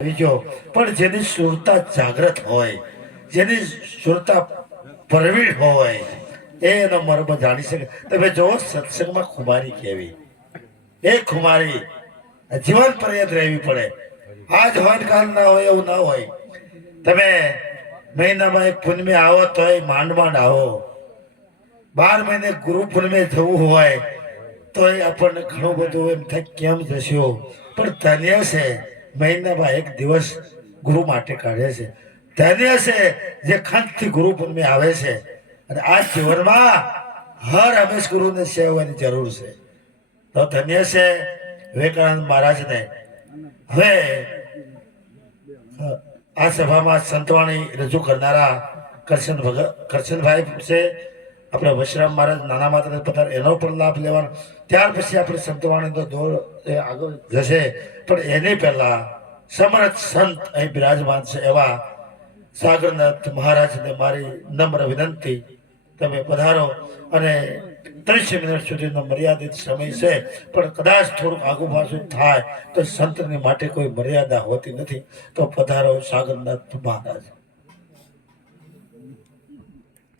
બીજો પણ જેની સુરતા જાગૃત હોય, જેની સુરતા પરવીણ હોય, એનો મર્મ જાણી શકે. તમે જો સત્સંગમાં ખુમારી કેવી, એ ખુમારી જીવન પર્યંત રહેવી પડે. આજ હોય કાલ ના હોય એવું ના હોય. તમે મહિનામાં એક પૂનમે આવો તોય માંડ માંડ આવો. 12 મહિને ગુરુ પૂનમે જવું હોય તો આપણને ઘણું બધું એમ થાય કેમ જશો, પણ ધન્ય છે મહિનામાં એક દિવસ ગુરુ માટે કાઢે છે. ધન્ય છે જે ખંતથી ગુરુ પૂનમે આવે છે. અને આ જીવનમાં હર હંમેશ ગુરુને સેવવાની જરૂર છે. તો ધન્ય છે વિવેકાનંદ મહારાજને. હવે આ સભામાં સંતવાણી રજૂ કરનારા કરશનભાઈ છે. આપણે વશરામ મહારાજ નાના માતા પધાર, એનો પણ લાભ લેવાનો. ત્યાર પછી આપણે સંતવાણીનો દોર આગળ જશે. પણ એની પહેલા સમર્થ સંત અહીં બિરાજમાન છે એવા સાગરનાથ મહારાજને મારી નમ્ર વિનંતી, તમે પધારો. અને 30 મિનિટ સુધીનો મર્યાદિત સમય છે, પણ કદાચ થોડુંક આગુ પાછું થાય તો સંતની માટે કોઈ મર્યાદા હોતી નથી. તો પધારો સાગરનાથ મહારાજ.